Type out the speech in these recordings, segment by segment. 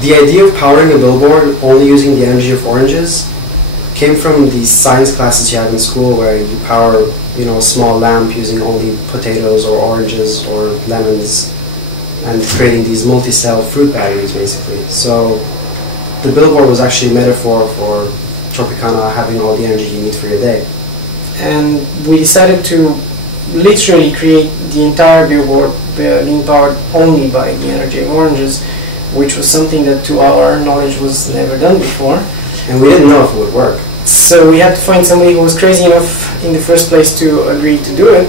The idea of powering a billboard only using the energy of oranges came from these science classes you had in school where you power, a small lamp using only potatoes or oranges or lemons and creating these multi-cell fruit batteries basically. So the billboard was actually a metaphor for Tropicana having all the energy you need for your day. And we decided to literally create the entire billboard being powered only by the energy of oranges, which was something that to our knowledge was never done before. And we didn't know if it would work. So we had to find somebody who was crazy enough in the first place to agree to do it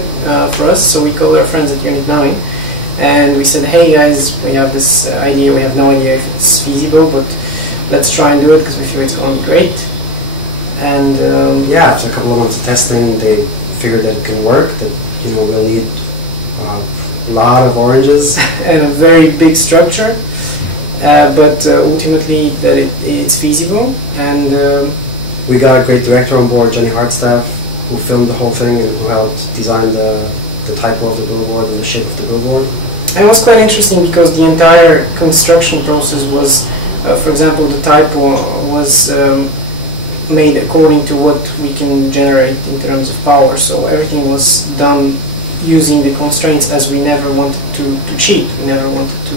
for us. So we called our friends at Unit 9 and we said, hey guys, we have this idea, we have no idea if it's feasible, but let's try and do it because we feel it's going to be great. And yeah, after a couple of months of testing, they figured that it can work, that we'll need a lot of oranges. And a very big structure, but ultimately that it's feasible. And we got a great director on board, Jenny Hartstaff, who filmed the whole thing and who helped design the typo of the billboard and the shape of the billboard. And it was quite interesting because the entire construction process was, for example, the typo was made according to what we can generate in terms of power. So everything was done using the constraints as we never wanted to cheat. We never wanted to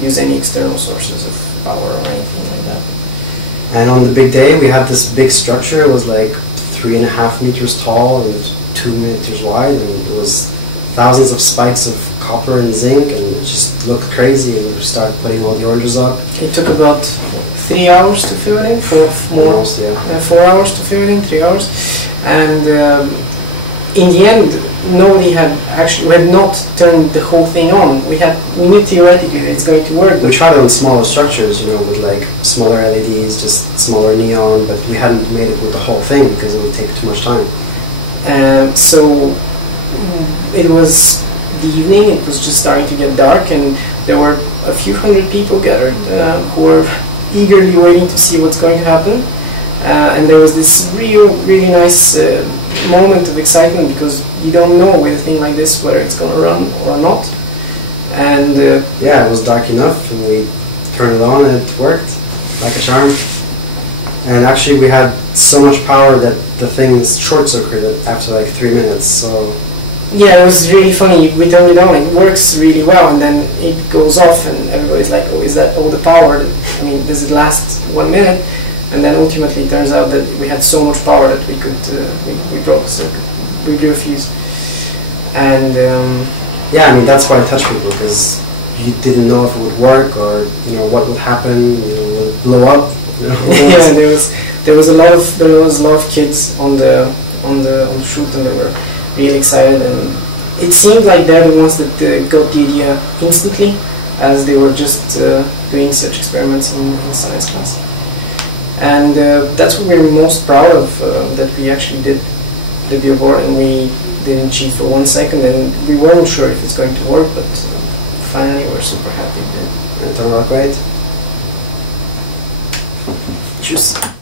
use any external sources of power or anything like that. And on the big day, we had this big structure. It was like 3.5 meters tall and 2 meters wide, and it was thousands of spikes of copper and zinc, and it just looked crazy. And we started putting all the oranges up. It took about 3 hours to fill it in, 4 hours to fill it in, 3 hours. And in the end, we had not turned the whole thing on. We knew theoretically that it's going to work. We tried it on smaller structures, with like smaller LEDs, just smaller neon, but we hadn't made it with the whole thing because it would take too much time. So it was the evening, it was just starting to get dark, and there were a few hundred people gathered who were eagerly waiting to see what's going to happen. And there was this really nice moment of excitement because you don't know with a thing like this whether it's going to run or not. And yeah, it was dark enough and we turned it on and it worked like a charm. And actually we had so much power that the thing short-circuited after like 3 minutes. So yeah, it was really funny. We turned it on, it works really well, and then it goes off and everybody's like, oh, is that all the power? I mean, does it last 1 minute? And then ultimately it turns out that we had so much power that we could, we broke the circuit, we blew a fuse. And yeah, I mean, that's why I touched people, because you didn't know if it would work or, what would happen, will it blow up? Yeah, there was a lot of kids on the shoot, and they were really excited, and it seemed like they're the ones that got the idea instantly, as they were just doing such experiments in science class. And that's what we're most proud of, that we actually did the billboard and we didn't cheat for 1 second, and we weren't sure if it's going to work, but finally we're super happy it did. It turned out great. Tschüss.